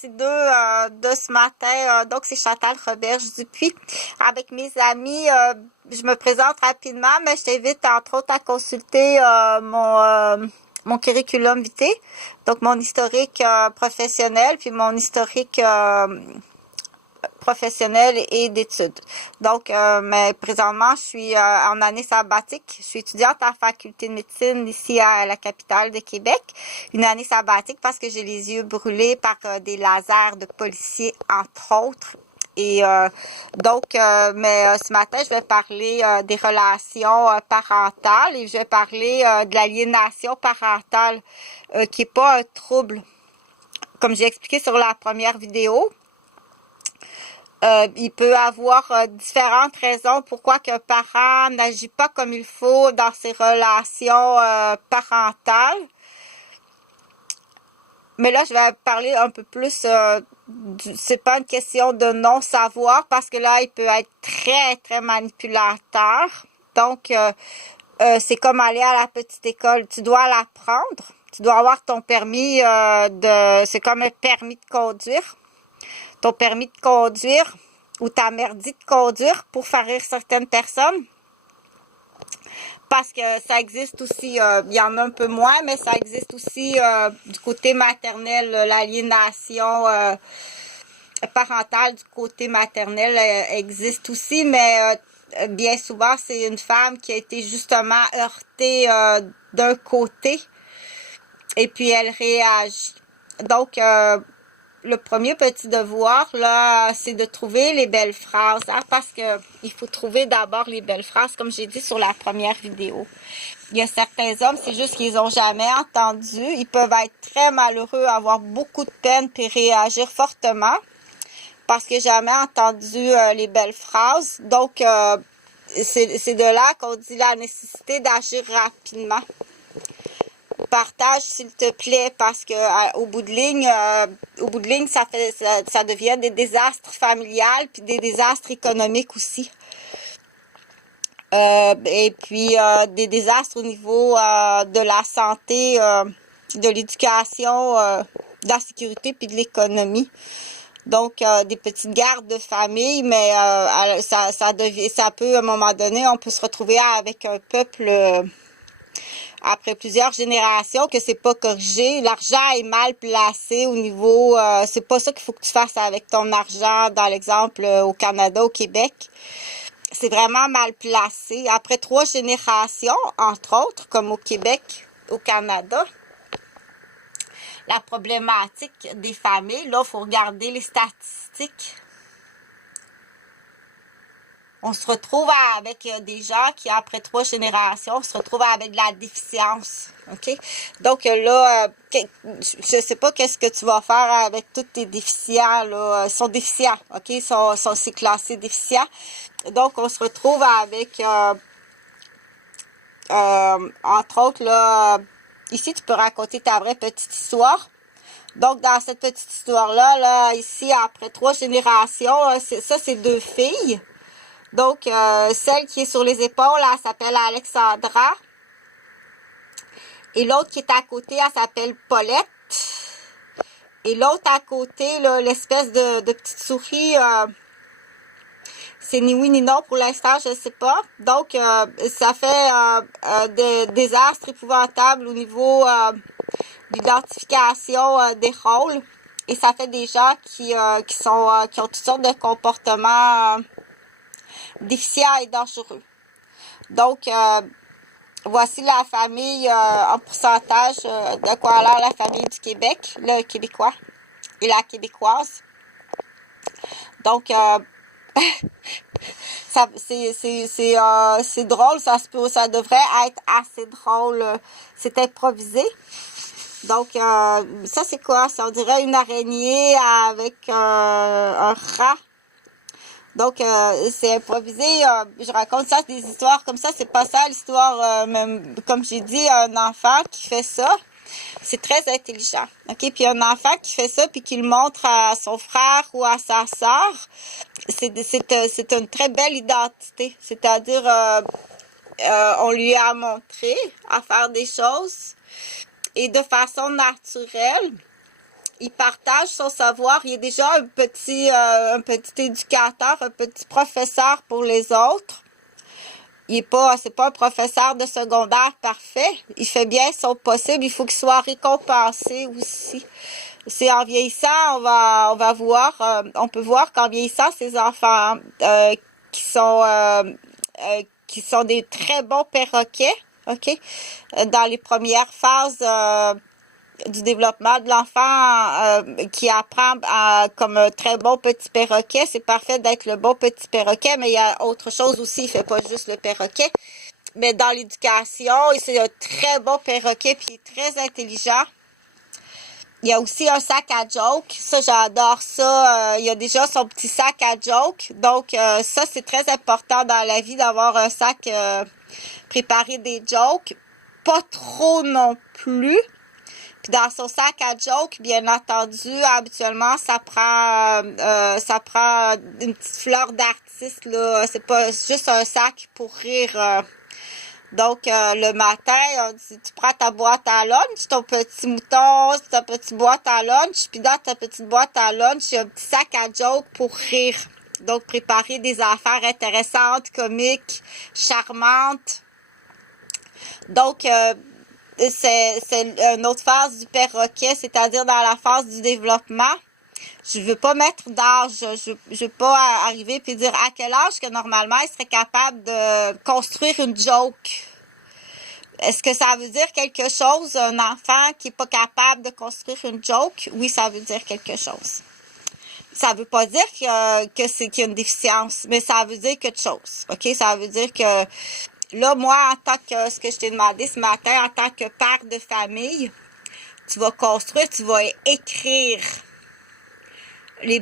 partie 2 de ce matin. Donc, c'est Chantal Roberge-Dupuis. Avec mes amis, je me présente rapidement, mais je t'invite entre autres à consulter mon curriculum vitae, donc mon historique professionnel, puis mon historique professionnelle et d'études. Donc, mais présentement, je suis en année sabbatique. Je suis étudiante en faculté de médecine ici à la capitale de Québec. Une année sabbatique parce que j'ai les yeux brûlés par des lasers de policiers, entre autres. Et mais ce matin, je vais parler des relations parentales et je vais parler de l'aliénation parentale qui est pas un trouble. Comme j'ai expliqué sur la première vidéo, il peut avoir différentes raisons pourquoi qu'un parent n'agit pas comme il faut dans ses relations parentales. Mais là, je vais parler un peu plus, c'est pas une question de non-savoir parce que là, il peut être très, très manipulateur. Donc, c'est comme aller à la petite école. Tu dois l'apprendre. Tu dois avoir ton permis c'est comme un permis de conduire. Ton permis de conduire ou ta merdie de conduire pour faire rire certaines personnes. Parce que ça existe aussi, il y en a un peu moins, mais ça existe aussi du côté maternel, l'aliénation parentale du côté maternel existe aussi, mais bien souvent, c'est une femme qui a été justement heurtée d'un côté et puis elle réagit. Donc, le premier petit devoir, là, c'est de trouver les belles phrases, hein, parce que il faut trouver d'abord les belles phrases, comme j'ai dit sur la première vidéo. Il y a certains hommes, c'est juste qu'ils n'ont jamais entendu. Ils peuvent être très malheureux, avoir beaucoup de peine, puis réagir fortement, parce qu'ils n'ont jamais entendu les belles phrases. Donc, c'est de là qu'on dit la nécessité d'agir rapidement. Partage s'il te plaît parce que au bout de ligne ça devient des désastres familiales puis des désastres économiques aussi et puis des désastres au niveau de la santé, de l'éducation, de la sécurité puis de l'économie. Donc des petites guerres de famille, mais ça peut à un moment donné on peut se retrouver avec un peuple après plusieurs générations que c'est pas corrigé, l'argent est mal placé au niveau, c'est pas ça qu'il faut que tu fasses avec ton argent dans l'exemple au Canada, au Québec. C'est vraiment mal placé. Après 3 générations, entre autres, comme au Québec, au Canada, la problématique des familles, là, il faut regarder les statistiques. On se retrouve avec des gens qui, après 3 générations, se retrouvent avec de la déficience. OK? Donc là, je sais pas qu'est-ce que tu vas faire avec tous tes déficients. Là. Ils sont déficients. OK? C'est classé déficients. Donc, on se retrouve avec, entre autres, là, ici, tu peux raconter ta vraie petite histoire. Donc, dans cette petite histoire-là, là, ici, après 3 générations, c'est 2 filles. Donc, celle qui est sur les épaules, elle s'appelle Alexandra. Et l'autre qui est à côté, elle s'appelle Paulette. Et l'autre à côté, là, l'espèce de petite souris, c'est ni oui ni non pour l'instant, je ne sais pas. Donc, ça fait des désastres épouvantables au niveau d'identification des rôles. Et ça fait des gens qui ont toutes sortes de comportements déficients et dangereux. Donc, voici la famille en pourcentage de quoi a l'air la famille du Québec, le Québécois et la Québécoise. Donc, c'est drôle, ça devrait être assez drôle. C'est improvisé. Donc, ça c'est quoi? Ça on dirait une araignée avec un rat. Donc, c'est improvisé. Je raconte ça, des histoires comme ça. C'est pas ça l'histoire. Même comme j'ai dit, un enfant qui fait ça, c'est très intelligent. OK? Puis un enfant qui fait ça, puis qui le montre à son frère ou à sa sœur, c'est une très belle identité. C'est-à-dire, on lui a montré à faire des choses et de façon naturelle. il partage son savoir. Il est déjà un petit éducateur, un petit professeur pour les autres. C'est pas un professeur de secondaire parfait. Il fait bien son possible. Il faut qu'il soit récompensé aussi. C'est en vieillissant, on va voir, on peut voir qu'en vieillissant, ces enfants qui sont qui sont des très bons perroquets, ok, dans les premières phases du développement de l'enfant qui apprend comme un très bon petit perroquet. C'est parfait d'être le bon petit perroquet, mais il y a autre chose aussi. Il fait pas juste le perroquet. Mais dans l'éducation, c'est un très bon perroquet puis il est très intelligent. Il y a aussi un sac à joke. Ça, j'adore ça. Il y a déjà son petit sac à joke. Donc, ça, c'est très important dans la vie d'avoir un sac préparé des jokes. Pas trop non plus. Puis dans son sac à joke, bien entendu, habituellement, ça prend une petite fleur d'artiste, là. C'est pas juste un sac pour rire. Donc, le matin, tu prends ta boîte à lunch, ton petit mouton, ta petite boîte à lunch, puis dans ta petite boîte à lunch, il y a un petit sac à joke pour rire. Donc, préparer des affaires intéressantes, comiques, charmantes. Donc, c'est une autre phase du perroquet, c'est-à-dire dans la phase du développement. Je veux pas mettre d'âge, je veux pas arriver puis dire à quel âge que normalement il serait capable de construire une joke. Est-ce que ça veut dire quelque chose, un enfant qui est pas capable de construire une joke? Oui, ça veut dire quelque chose. Ça veut pas dire qu'il y a une déficience, mais ça veut dire quelque chose. OK? Ça veut dire que là, moi, en tant que ce que je t'ai demandé ce matin, en tant que père de famille, tu vas construire, tu vas écrire les